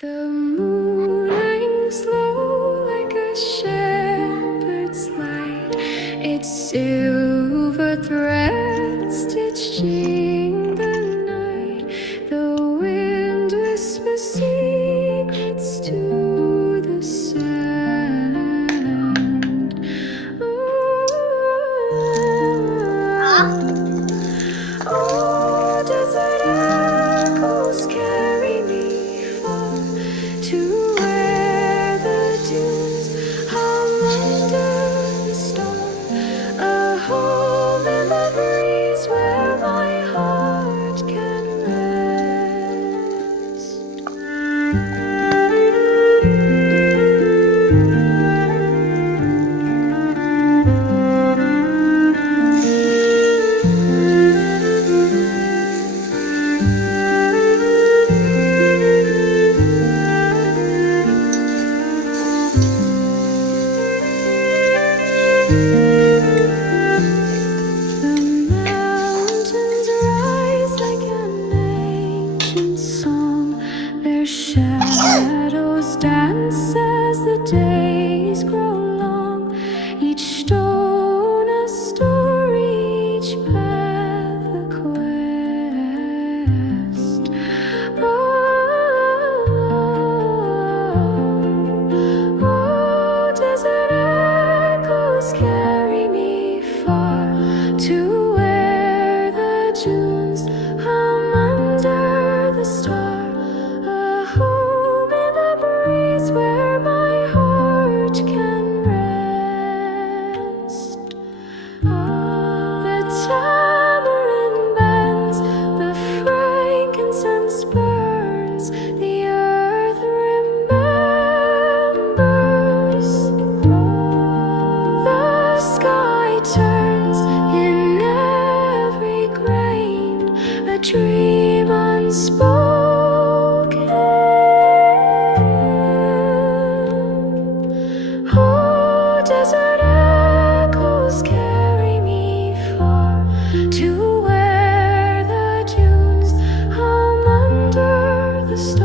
The moon hangs low like a shepherd's light, its silver thread stitching the night. The wind whispers secrets to the sand. Oh, desert echoes carry me far to where the dunes hum under the star, a home in the breeze where my heart can The mountains rise like an ancient song. Their shadows dance as the days grow long. Each stone a story, each path a quest. Oh, desert echoes carry me far to where the dunes hum under the star, a home in the breeze where my heart can rest. The tamarind bends, the frankincense burns, the earth remembers. The sky turns in every grain, a dream unspoken. Oh, desert echoes carry me far to where the dunes hum under the stars.